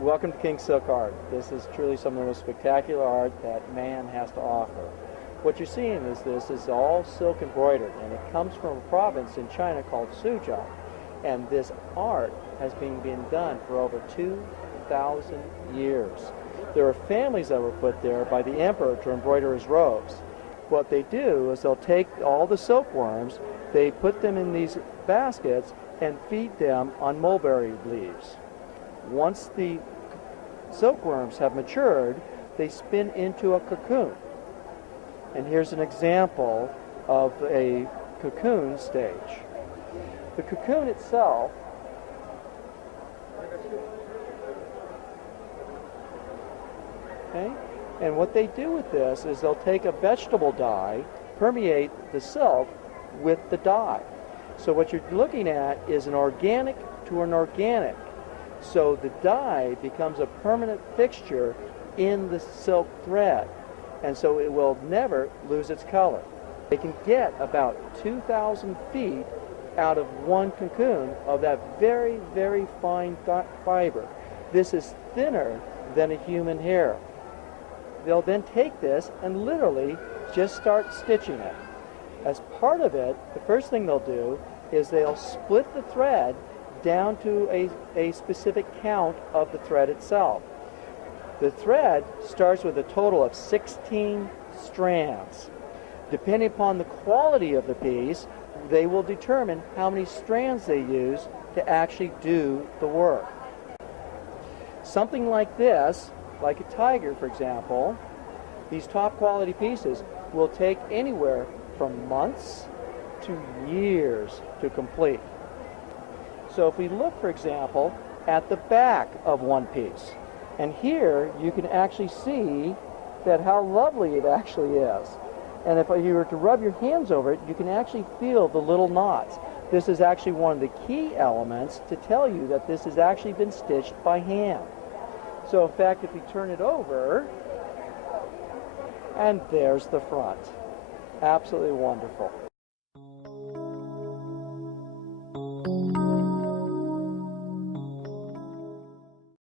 Welcome to King Silk Art. This is truly some of the most spectacular art that man has to offer. What you're seeing is this is all silk embroidered, and it comes from a province in China called Suzhou. And this art has been done for over 2,000 years. There are families that were put there by the emperor to embroider his robes. What they do is they'll take all the silkworms, they put them in these baskets and feed them on mulberry leaves. Once the silkworms have matured, they spin into a cocoon. And here's an example of a cocoon stage. The cocoon itself and what they do with this is they'll take a vegetable dye, permeate the silk with the dye. So what you're looking at is an organic to an organic. So the dye becomes a permanent fixture in the silk thread, and so it will never lose its color. They can get about 2,000 feet out of one cocoon of that very, very fine fiber. This is thinner than a human hair. They'll then take this and literally just start stitching it. As part of it, the first thing they'll do is they'll split the thread down to a specific count of the thread itself. The thread starts with a total of 16 strands. Depending upon the quality of the piece, they will determine how many strands they use to actually do the work. Something like this, like a tiger for example, these top quality pieces will take anywhere from months to years to complete. So if we look, for example, at the back of one piece, and here you can actually see that how lovely it actually is. And if you were to rub your hands over it, you can actually feel the little knots. This is actually one of the key elements to tell you that this has actually been stitched by hand. So in fact, if we turn it over, and there's the front. Absolutely wonderful.